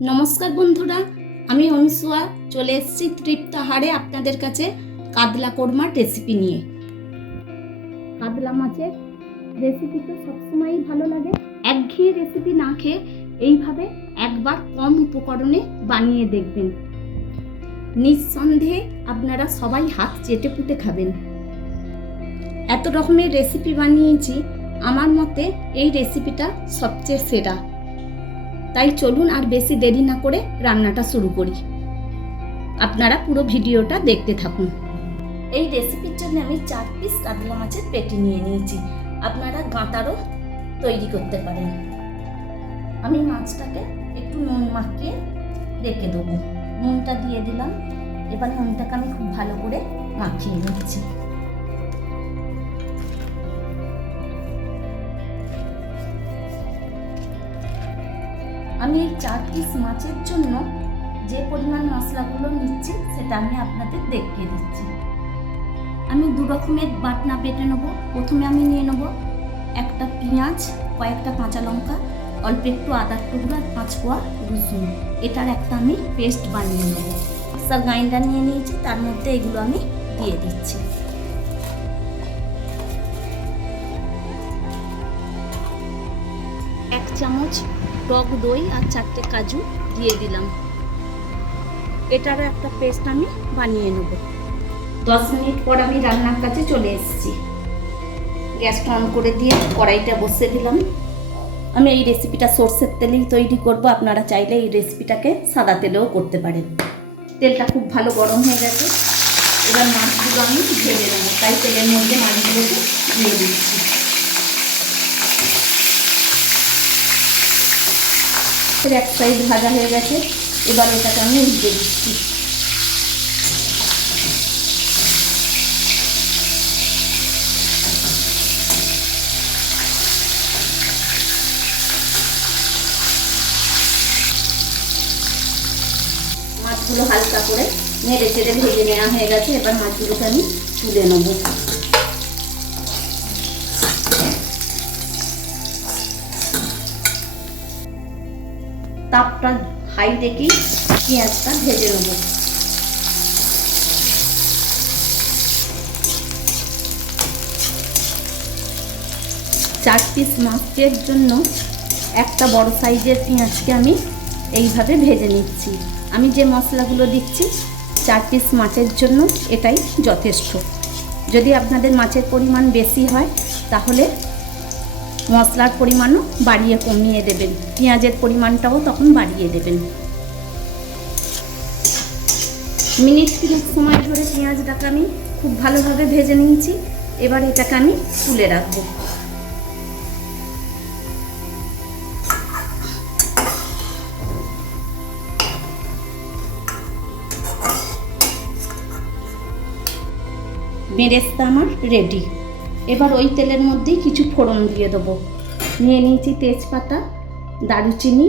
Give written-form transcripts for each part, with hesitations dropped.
নমস্কার বন্ধুরা, আমি অনুসুয়া চলে এসেছি তৃপ্ত আহারে আপনাদের কাছে কাতলা কোরমার রেসিপি নিয়ে। কাতলা মাছের রেসিপি তো সবসময়ই ভালো লাগে। একঘেয়ে রেসিপি না খেয়ে এইভাবে একবার কম উপকরণে বানিয়ে দেখবেন, নিঃসন্দেহে আপনারা সবাই হাত চেটে পুটে খাবেন। এত রকমের রেসিপি বানিয়েছি, আমার মতে এই রেসিপিটা সবচেয়ে সেরা। তাই চলুন আর বেশি দেরি না করে রান্নাটা শুরু করি। আপনারা পুরো ভিডিওটা দেখতে থাকুন। এই রেসিপির জন্য আমি 4 পিস কাতলা মাছের পেটি নিয়ে নিয়েছি। আপনারা গাঁটারও তৈরি করতে পারেন। আমি মাছটাকে একটু নুন মাখিয়ে রেখে দেবো। নুনটা দিয়ে দিলাম। এবার নুনটাকে আমি খুব ভালো করে মাখিয়ে নিচ্ছি। আমি এই 4 পিস মাছের জন্য যে পরিমাণ মশলাগুলো নিচ্ছি সেটা আমি আপনাদের দেখিয়ে দিচ্ছি। আমি 2 রকমের বাটনা বেটে নেব। প্রথমে আমি নিয়ে নেব একটা পেঁয়াজ, কয়েকটা কাঁচা লঙ্কা, অল্প একটু আদার টুকরা, 5 কোয়া রসুন। এটার একটা আমি পেস্ট বানিয়ে নেব। মিক্সার গ্রাইন্ডার নিয়ে নিয়েছি, তার মধ্যে এগুলো আমি দিয়ে দিচ্ছি। এক চামচ টক দই আর 4টে কাজু দিয়ে দিলাম। এটারও একটা পেস্ট আমি বানিয়ে নেব। 10 মিনিট পর আমি রান্নার কাছে চলে এসেছি। গ্যাসটা অন করে দিয়ে কড়াইটা বসিয়ে দিলাম। আমি এই রেসিপিটা সরষের তেলেই তৈরি করব। আপনারা চাইলে এই রেসিপিটাকে সাদা তেলেও করতে পারেন। তেলটা খুব ভালো গরম হয়ে গেছে। এবার মাছগুলো আমি ভেজে নেব, তাই তেলের মধ্যে মাছগুলোকে দিয়ে দিচ্ছি। এক সাইড ভাজা হয়ে গেছে। এবার এটাকে আমি উল্টে দিচ্ছি। মাছগুলো হালকা করে নেড়ে চেড়ে ভেজে নেওয়া হয়ে গেছে। এবার মাছগুলোকে আমি তুলে নেব। তাপটা হাই রেখে পেঁয়াজটা ভেজে নেব। চার পিস মাছের জন্য একটা বড় সাইজের পেঁয়াজকে আমি এইভাবে ভেজে নিচ্ছি। আমি যে মশলাগুলো দিচ্ছি 4 পিস মাছের জন্য এটাই যথেষ্ট। যদি আপনাদের মাছের পরিমাণ বেশি হয় তাহলে মশলার পরিমাণও বাড়িয়ে কমিয়ে দেবেন, পেঁয়াজের পরিমাণটাও তখন বাড়িয়ে দেবেন। মিনিট 30 সময় ধরে পেঁয়াজটাকে আমি খুব ভালোভাবে ভেজে নিয়েছি। এবার এটাকে আমি তুলে রাখবো। বেরেস্তা আমার রেডি। এবার ওই তেলের মধ্যেই কিছু ফোড়ন দিয়ে দেবো। নিয়ে নিয়েছি তেজপাতা, দারুচিনি,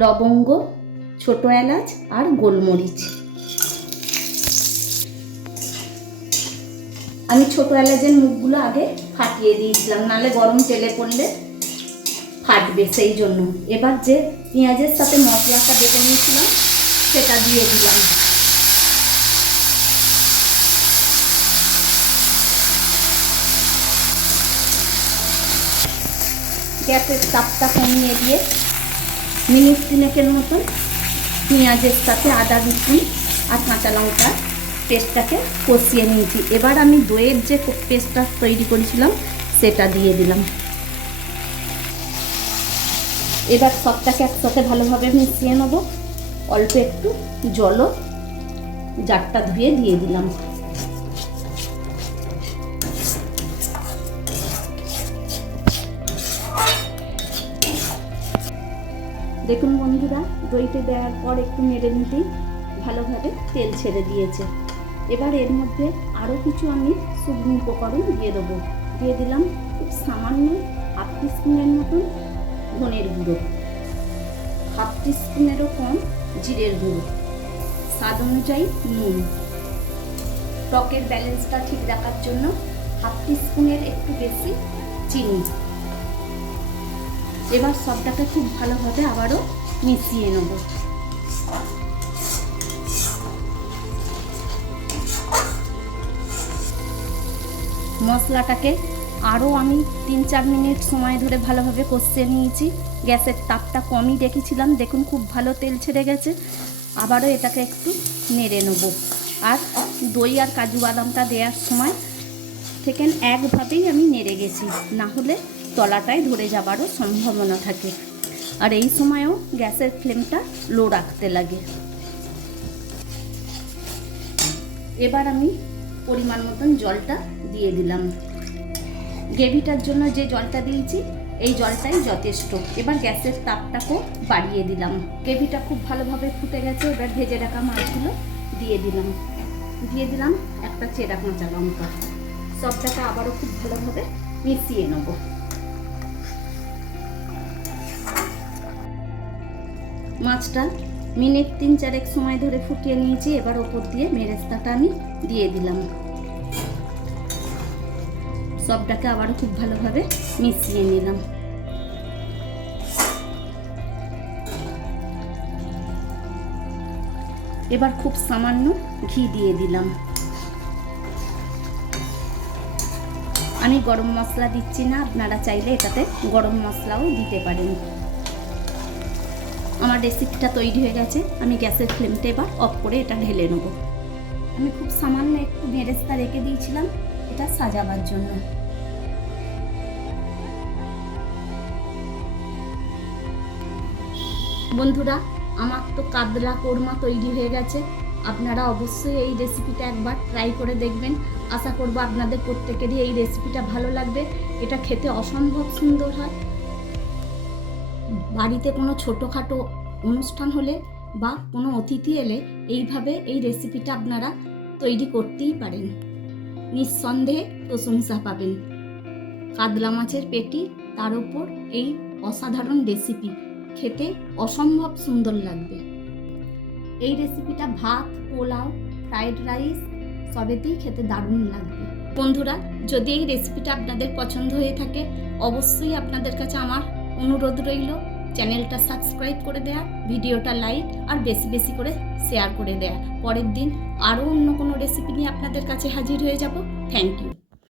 লবঙ্গ, ছোট এলাচ আর গোলমরিচ। আমি ছোট এলাচের মুখগুলো আগে ফাটিয়ে দিয়েছিলাম, নালে গরম তেলে পড়লে ফাটবে, সেই জন্য। এবার যে পেঁয়াজের সাথে মশলাটা বেটে নিয়েছিলাম সেটা দিয়ে দিলাম। গ্যাসের তাপটা কমিয়ে দিয়ে মিনিট 3 মতন পেঁয়াজের সাথে আদা রসুন আর কাঁচা লঙ্কা পেস্টটাকে কষিয়ে নিয়েছি। এবার আমি দইয়ের যে পেস্টটা তৈরি করেছিলাম সেটা দিয়ে দিলাম। এবার সবটাকে একসাথে ভালোভাবে মিশিয়ে নেব। অল্প একটু জলও জারটা ধুয়ে দিয়ে দিলাম। দেখুন বন্ধুরা, দইতে দেওয়ার পর একটু নেড়ে নিতেই ভালোভাবে তেল ছেড়ে দিয়েছে। এবার এর মধ্যে আরও কিছু আমি শুকনো উপকরণ দিয়ে দেবো। দিয়ে দিলাম খুব সামান্য 1/2 টিস্পুনের মতন ধনের গুঁড়ো, 1/2 টিস্পুনেরও কম জিরের গুঁড়ো, স্বাদ অনুযায়ী নুন, টকের ব্যালেন্সটা ঠিক রাখার জন্য 1/2 টিস্পুনের একটু বেশি চিনি। এবার সবটাকে খুব ভালোভাবে আবারও মিশিয়ে নেব। মশলাটাকে আরও আমি 3-4 মিনিট সময় ধরে ভালোভাবে কষিয়ে নিয়েছি। গ্যাসের তাপটা কমই রেখেছিলাম, দেখুন খুব ভালো তেল ছেড়ে গেছে। আবারও এটাকে একটু নেড়ে নেব। আর দই আর কাজু বাদামটা দেওয়ার সময় থেকে একভাবেই আমি নেড়ে গেছি, না হলে তলাটায় ধরে যাবারও সম্ভাবনা থাকে। আর এই সময়ও গ্যাসের ফ্লেমটা লো রাখতে লাগে। এবার আমি পরিমাণ মতন জলটা দিয়ে দিলাম। গ্রেভিটার জন্য যে জলটা দিয়েছি এই জলটাই যথেষ্ট। এবার গ্যাসের তাপটাকেও বাড়িয়ে দিলাম। গ্রেভিটা খুব ভালোভাবে ফুটে গেছে। এবার ভেজে রাখা মাছগুলো দিয়ে দিলাম একটা চেরা কাঁচা লঙ্কা। সবটাকে আবারও খুব ভালোভাবে মিশিয়ে নেব। মাছটা মিনিট 3-4 সময় ধরে ফুটিয়ে নিয়েছি। এবার ওপর দিয়ে বেরেস্তাটা আমি দিয়ে দিলাম। সবটাকে আবারও খুব ভালোভাবে মিশিয়ে নিলাম। এবার খুব সামান্য ঘি দিয়ে দিলাম। আমি গরম মশলা দিচ্ছি না, আপনারা চাইলে এটাতে গরম মশলাও দিতে পারেন। আমার রেসিপিটা তৈরি হয়ে গেছে। আমি গ্যাসের ফ্লেমটা এবার অফ করে এটা ঢেলে নেব। আমি খুব সামান্য একটু বেরেস্তা রেখে দিয়েছিলাম এটা সাজাবার জন্য। বন্ধুরা, আমার তো কাতলা কোরমা তৈরি হয়ে গেছে। আপনারা অবশ্যই এই রেসিপিটা একবার ট্রাই করে দেখবেন। আশা করব আপনাদের প্রত্যেকেরই এই রেসিপিটা ভালো লাগবে। এটা খেতে অসম্ভব সুন্দর হয়। বাড়িতে কোনো ছোটোখাটো অনুষ্ঠান হলে বা কোনো অতিথি এলে এইভাবে এই রেসিপিটা আপনারা তৈরি করতেই পারেন, নিঃসন্দেহে প্রশংসা পাবেন। কাতলা মাছের পেটি, তার উপর এই অসাধারণ রেসিপি, খেতে অসম্ভব সুন্দর লাগবে। এই রেসিপিটা ভাত, পোলাও, ফ্রাইড রাইস সবেতেই খেতে দারুণ লাগবে। বন্ধুরা, যদি এই রেসিপিটা আপনাদের পছন্দ হয়ে থাকে অবশ্যই আপনাদের কাছে আমার অনুরোধ রইল চ্যানেলটা সাবস্ক্রাইব করে দেওয়া, ভিডিওটা লাইক আর বেশি বেশি করে শেয়ার করে দেওয়া। পরের দিন আরও অন্য কোনো রেসিপি নিয়ে আপনাদের কাছে হাজির হয়ে যাব। Thank you.